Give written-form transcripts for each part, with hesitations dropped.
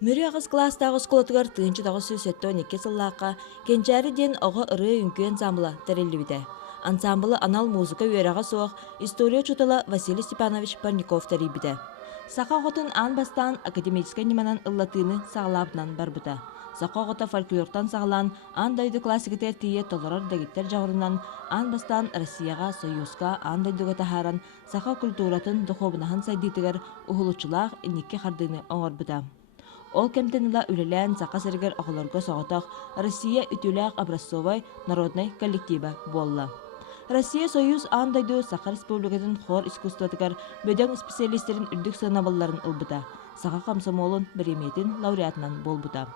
Мүрі ағыз класстағы сколотығар тыынчы тағы сөйсеттен екі сыллаққа кенчәрі ден оғы ыры үнкі ансамбылы тәрелі біде. Ансамбылы анал музыка өйраға соқ история чутала Василий Степанович Парников тәрі біде. Сақа ғотын ан бастан академическай неманан ыллатыны сағылабынан бар бұта. Сақа ғота фольклортан сағылан ан дайды классикетер тие толырар дәгіттер жағырынан ан бастан Россияға, Союзға, ан дайдыға тахаран сақа культуратын дұхобынахан сайдитігер ұхылучылақ инекке қардыны оңыр бұта. Ол кемтенила үлелән сақа сәргер оғыларға соғытақ Россия үтіләқ образцовай народный коллектива болла. Россия Союз андайды Сақа Республикатын хор искусстватығар бөден специалистерін үрдік сынабаларын ылбыта. Сақа комсомолын біреметін лауреатынан болбыта.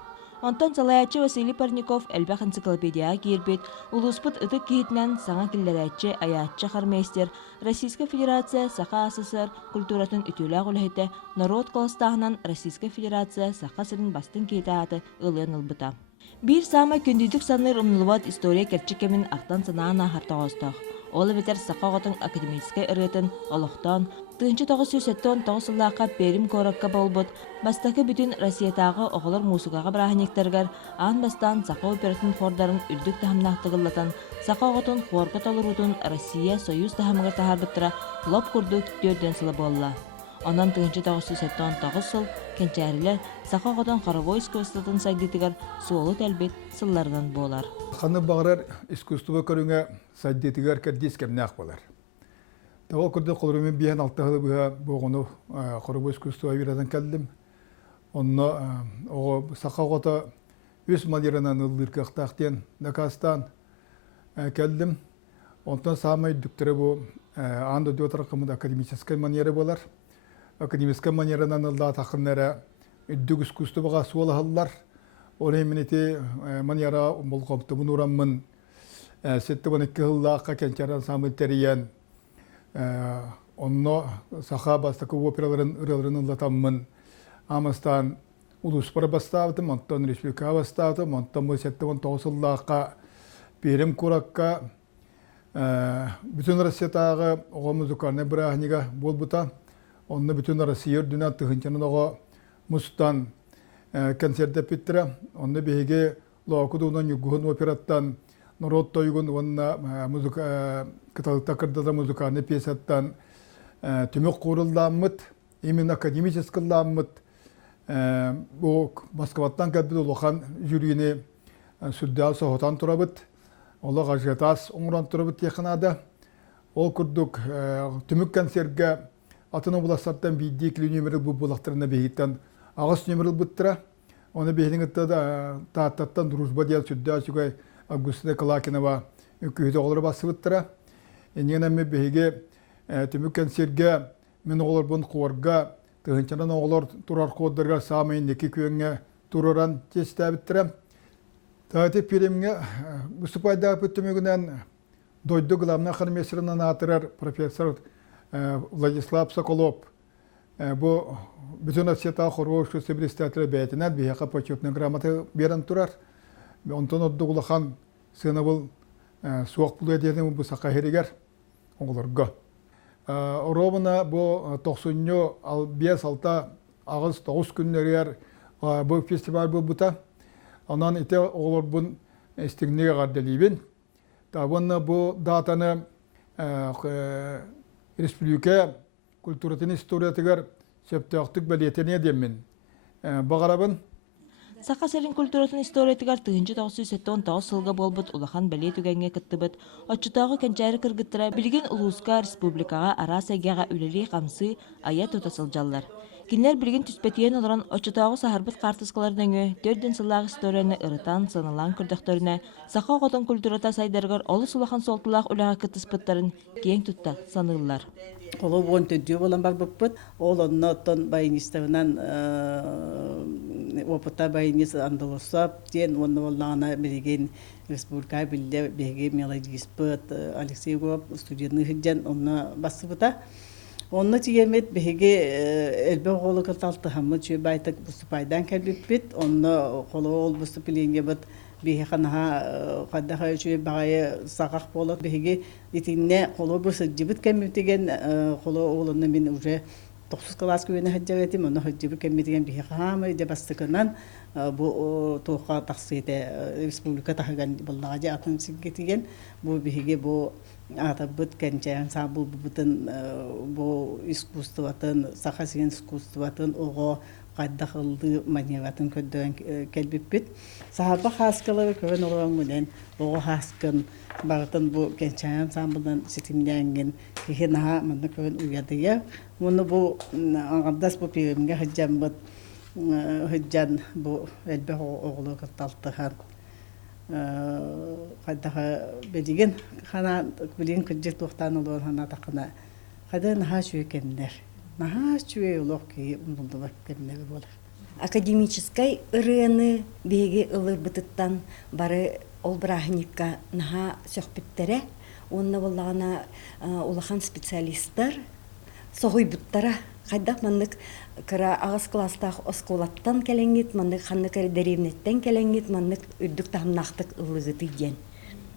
Онтан салаячы Василий Парников әлбәқ энциклопедия кирбет, улуспыт ытык кейтінен саңа киллерәтчі аятчы хармейстер, Российская Федерация Сақа СССР культуратын үтіләқ үләйті, народ колыстағынан Российская Федерация Сақа сырын бастын кейті аты ылын ылбыта. Бір сама күндүйдік саныр ұмнылуат история кәрчікемін ақтан санаана хартағыстақ. Олы бетер Сақа ғотын академическай ырытын, олықтан, тыынчы тоғы сөйсеттен тоғы сыллаққа перім коракка болбыт, бастақы бүтін Россиятағы оғылар мусуғаға бірахнектергер, ан бастан Сақа оператын хордарын үрдік тахымнақтығылатын, Сақа ғотын хорға толырутын Россия Союз тахымығыр тахарбыттыра лоп күрді түттөрден сылы болла. Онан тыынчы тоғы сөйсеттен тоғы сыл, кенчәрілер Сақа ғотын хоровой искусствотын сайдетігер суолы тәлбет сылларынан болар. Қаны бағырар искусство көріңе сайдетігер кәрдес кәмнәқ болар. Тавал күрді қолырымен бейін алтағылы бұға боғыны хоровой искусство авирадан кәлдім. Онны Сақа ғота өз манерынан ұлдыр қақтақтен Дакастан кәлдім. Онтан самай дүктірі бұл аңды дөтір қымыд академическай манері болар. Академическай манерынан ұлда тақырнары үддік искусствоға суалы ғалылар. Ол еменеті манера бұл қомты бұн ұрамын сетті бұн екі ғыллаққа кәнчаран самы тәриян. Онны Сақа бастықы операларын ұраларын ұлдатамын. Амастан ұлыспара баставдым, онтан республика баставдым, онтан бұл сетті бұн тоғысыллаққа берім көраққа бүтін Россиятағы оға музыкарны бір ағыніға бол бұта. Онны бүтін Россия үрдінен тұхынчанын оға мұстан концерт петтірі. Онны бейге лауқыдуынан югуын операттан народ тойгун онна каталыкта кырдыда музыканы пьесаттан түмөк курулламыт, именно академическалламыт. Бу Москваттан кәбіді улахан жүргені сүрдәл соғытан тұрабыт. Ола ғажетас оңыран тұрабыт яқынада. Ол күрдік түмік концертге атыны бұластардан бейдек нөмірі бұл бұлақтарына бейгіттен ағыс нөмірі бұттыра. Оны бейдің тааттаттан дружба дел сүрдәл сүгай Августина Калакинова үкүйді оғылыр басы бұттыра. Енен әмі бейге түмік концертге мен оғылыр бұн қуарға тығынчанан оғылар тұрар қоддарға самайын неке күйіңе тұраран тесті әбіттірі. Тәтіп перемге ұстыпайдағы бүттімігінен дойды ғыламна қармесірінен атырар профессор Владислав Соколов. Бұл бүтін Россията Хорвошу Сибристатыры бәйтінен бейеқа почетный грамоты берін тұрар. Онтан отды ғылақан сыны бұл суақ бұл әдетім бұл сақа херегер оғыларға. Ровына бұл 95-6 ағыз 9 күннерер бұл фестиваль бұл бұта. Онан ите оғылар бұн істігінеге қарделейбін. Табынна бұл датаны республика культуратын историятығар септіқтік бәлетіне демін. Бағарабын. Сақа сәрін культуратын историятығар тыынчы 979 сылға болбыт улахан бәле түгәңе кіттібіт. Отчытағы кәнчәрі кіргіттіра білген Улуска республикаға арасайгаға үлелей қамсы аят отасылжалар. Кинлер білген түспетиен оларан отчытағы сахарбыт қартысқалардан өй, төрден сылағы историяны ырытан, сынылан күрдіқтеріне, Сақа ғотын культурата сайдарғар олы сулахан солтылақ үліға кіттіспіттарын кең тұтта санылылар. Олы оң төндіу болан бар бұппыт, ол онына оттон байынистығынан опыта байынис андылысап, ден оны олағына береген республика білде беге мелодиспыт Алексей Гоп студентны хыджан онына басы бұта. Онны тигемет беге элбе қолы кылталты хамы чөй байтық бұсы пайдан кәлбіппет, онны қолы ол бұсы піленге бұд беге қанаға қаддаға чөй бағайы сағақ болып беге етігіне қолы бұсы жібіт кәмептеген қолы олыны мен уже 9 класс күнә хаҗҗабети моны хаҗҗабы кеммедеген бихи хамы де бастыкынан бу тоха тахсыйте республика тахаган буллага атын сигетиген бу бихиге бу атабыт кенчен сабыл бутын бу искусствотын сахасыгын искусствотын ого кайда кылды маневатын көдөн келбиппит саба хаскалы көвөн олгон менен ого хаскын багытын бу кенчен самбылдан ситимденген кихина мында көвөн уядыя муну бу аңгадас бу пиремге хаҗҗамбыт хаҗҗан бу элбе оглы кыталтыхан кайда бедиген хана билин кыҗҗык тохтан олор хана такына кайда наха чуе кемнер наха чуе локи мунда кемнер болар академической ырыны беге ылыр бытыттан бары ол брахникка наха сөхбиттере онна боллагана улахан специалисттар согой буттара кайдак маннык кыра агас класстах осколаттан келеңгит маннык ханнык деревнеттен келеңгит маннык үрдүк тамнактык ылыгыты ден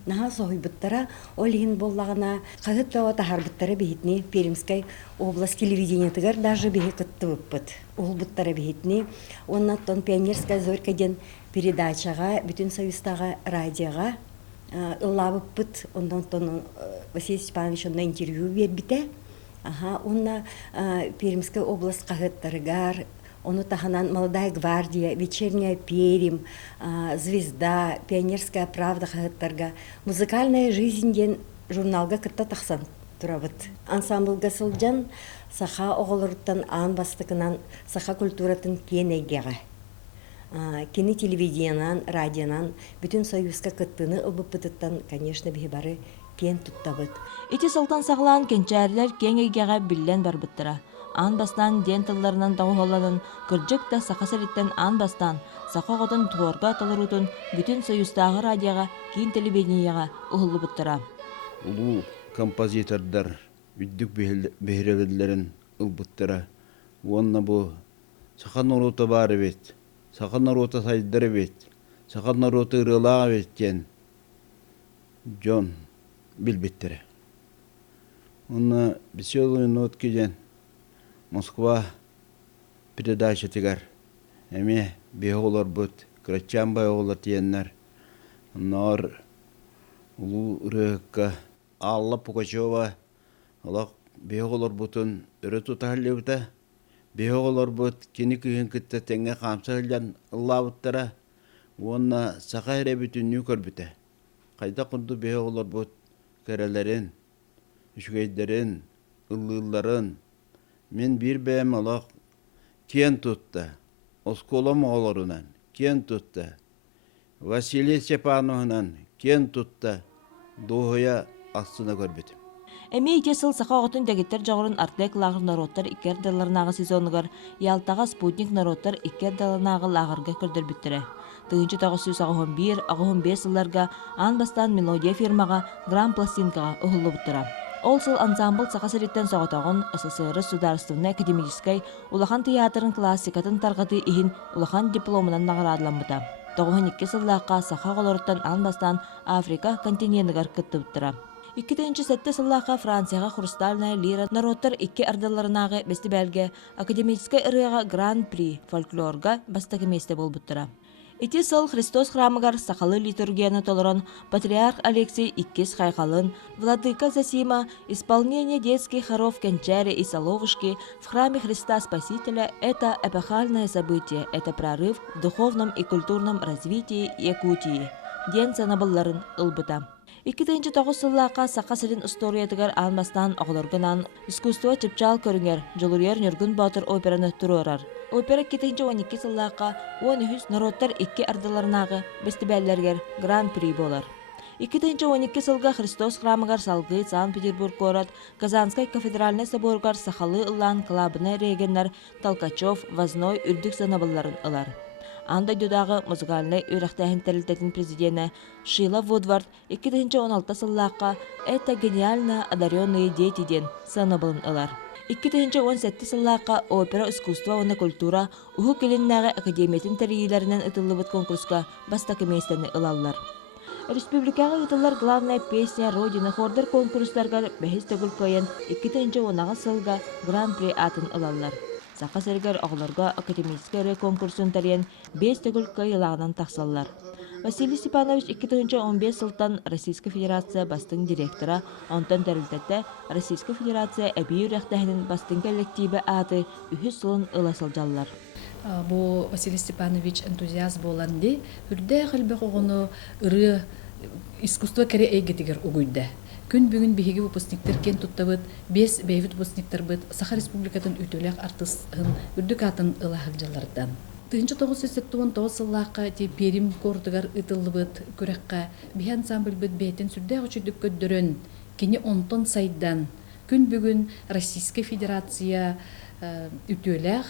наха согой буттара олин боллагана кагыт бава тахарбыттара бихитни Пермской область телевидения тыгар даже бихи кыттыбыппыт ол буттара бихитни оннаттон пионерская зорька ден передачага бүтүн союзтага радиога ыллабыппыт ондан Василий Степанович онна интервью бербите онна Пермская область кагыттарыгар оны таханан Молодая гвардия, Вечерняя Пермь, Звезда, Пионерская правда кагыттарга музыкальная жизнь ден журналга кытта тахсан турабыт ансамблга сылжан саха оголоруттан аан бастыкынан саха культуратын кенегега кини телевидениянан, радионан, бүтүн союзка кыттыны ылбыппытыттан, конечно, бихибары кен туттабыт. Ити сылтан сағлан кенчәрілер кеңегеға биллен барбыттыра. Ан бастан ден тылларынан дауғаланын, кырджык та сақасыриттен ан бастан, сақа ғотын туорга аталырутын бүтүн союзтағы радиоға, кейін телевиденияға ұғылы бұттыра. Улу композитордар үддік бейреведлерін ұлбыттыра. Онна бұл сақан орута бары бет, сақан орута сайдары бет, сақан орута ырылаға беткен жон билбеттері. Онна беселуын өткеден Москва передача тигар. Әме беғолар бұд, Крачан байғолар тиеннер. Нар улу ұрыққа Алла Пугачева алақ беғолар бұтын үрі тұтағылы бұта. Беғолар бұд кені күйін күтті тәңе қамсағылдан ұлла бұттара. Онна сақайры бүтінні көр бүті. Қайда құнды беғолар бұд кәрелерін, үшгейдерін, ұллыларын. Мен бір бәйім алақ кен тұтты. Оскола мағаларынан кен тұтты. Василий Степановынан кен тұтты. Доғыя астына көрбетім. Эми итесыл сақа оғытын дәгеттер жағырын артек лағыр народтар икер даларнағы сезонығыр, ялтаға спутник народтар икер даларнағы лағырға көрдір біттірі. Тыгынчы тағысыз ағығын 5 сылларға ан бастан мелодия фирмаға гран пластинкаға ұғылы бұттыра. Ол сыл ансамбл сақасыреттен соғытағын СССР Сударственной академической Улахан театрын классикатын тарғаты ихин Улахан дипломынан нағырадыламбыта. 92 сыллаққа сақа қолорыттан ан бастан Африка континентігар кытты бұттыра. 2-сетте сыллаққа Францияға хрустальная лира народтар 2 ардаларынағы бәсті бәлге академической ырыға гран-при фольклорға бастағы месте бол бұттыра. Ити сыл Христос храмыгар сақалы литургияны толырын патриарх Алексей Иккес Хайхалын, владыка Зосима, исполнение детских хоров Кенчари и Соловушки в храме Христа Спасителя – это эпохальное событие, это прорыв в духовном и культурном развитии Якутии. Ден санабылларын ылбыта. 2-тоғыз сыллаққа сақа сілін историятыгар анбастан оғылырғынан искусство чыпчал көріңер, жылырер нүргін батыр операны тұрырар. Опера 2-12 сыллаққа 13 народтар 2 ардыларынағы бестібәллергер гран-при болар. 2-12 сылға Христос храмыгар салғы Санкт-Петербург город, Казанскай кафедральный соборгар сақалы ылан клабыны регеннер Толкачев, Возной, үрдік санабылларын ылар. Анда дюдағы музыкальный үйрақтайын тәрілтетін президенті Шила Вудвард 2-16 сыллаққа «Это гениально одаренные дети» ден санабылын ылар. 2-17 сыллаққа опера искусство оны культура ұху келіннағы академиятын тәрейілерінен ұтылы бұд конкурска бастақы местені ылалар. Республикага ытылар главная песня Родина хордер конкурстаргар бәхис төгүл көйен 2-нче онага сылга гран-при атын ылаллар. Сақа сәргер оғыларға академический ыры конкурсын тарыен 5 төгүл көй ылағынан тақсаллар. Василий Степанович 2015 сылтан Российская Федерация бастың директора, онтан тәрілтетті Российская Федерация әбей үрәқтәхінің бастың коллективі аты үхіс сылын ыласылжаллар. Бу Василий Степанович энтузиаст боланды, үрдә хәлбә оғыны ыры искусство кәре әйгетігер угуйда. Күн бүгін биһиги выпускниктер кен туттабыт, 5 бәйбит выпускниктер быт, Саха Республикатын үтөләк артыстын үрдүк атын ылахылжалардан. 1979 сыллаққа те Перим кортугар ытылыбыт көрәккә биһи ансамбль бит бәйтен сүрдә очудык көддөрөн кини онтон сайдан күн бүгін Российская Федерация үтөләк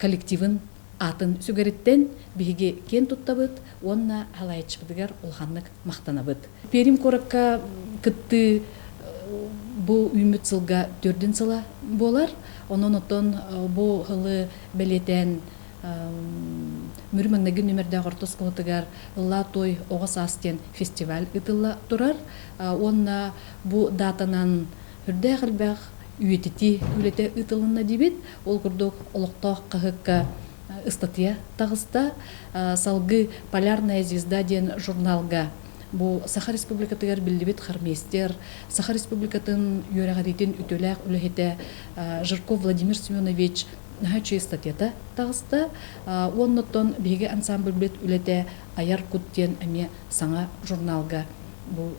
коллективын атын сүгәреттен биһиги кен туттабыт, онна халайчыбыдыгар улханнык мактанабыт. Перим коракка кытты бу үмүт сылга 4 сыла болар, онон отон бу хылы белетен Мүрмәңнәге нөмердә гортос кылтыгар ла той огас астен фестиваль ытылла турар. Онна бу датанан үрдә хәлбәх үетити үлете ытылынна дибит. Ол курдук олоктак кыгыкка статья тагыста салгы полярная звезда ден журналга бу Саха Республикатыгар билдибит хармейстер, Саха Республикатын юрагадитин үтөләк үлехете Жирков Владимир Семенович нәһәче статьята тагыста, оннотон биге ансамбль бит үлете аяр куттен әме саңа журналга бу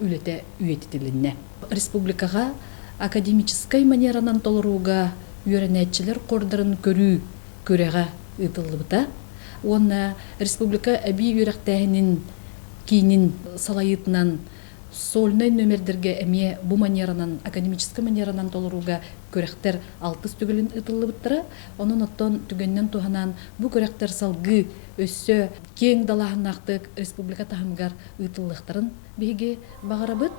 үлете үетитилинне. Республикага академической манеранан толоруга үйрәнәтчеләр кордырын көрү көрәгә ытылыбыта. Онна республика әби үйрәктәһенин кинин салайытынан сольный нөмердерге әме бу манеранан, академический манеранан толоруга көрәктер 6 түгелин ытылыбыттыра. Онун оттон түгеннен туханан бу көрәктер салгы өссө кең далаһынактык республика тахымгар ытыллыктарын биге багарабыт.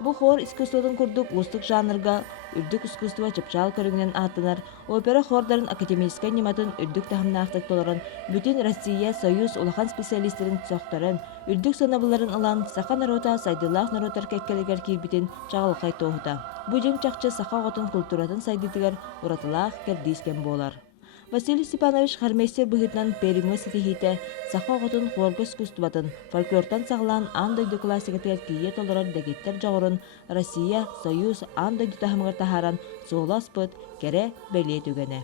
Бу хор искусстводон курдук устук жанрга үрдүк искусство чыпчал көрүнгөн атынар, опера хордарын академический нематын үрдүк тахымнаактык толорон, бүтүн Россия Союз улахан специалисттерин сохторын, үрдүк санабыларын ылан Саха народа сайдылах народар кеккелегер кийбитин чагылкай тоохута. Бу жың чакчы Саха готун культуратын сайдытыгар уратылах кердискен болар. Василий Степанович хармейстер быһытынан Перимы ситихите Саха готун хорго искусстватын, фольклортан саглан андойду классикатыгар кие толорар дегеттер жагорун Россия Союз андойду тахымгар тахаран сооласпыт кере белие түгене.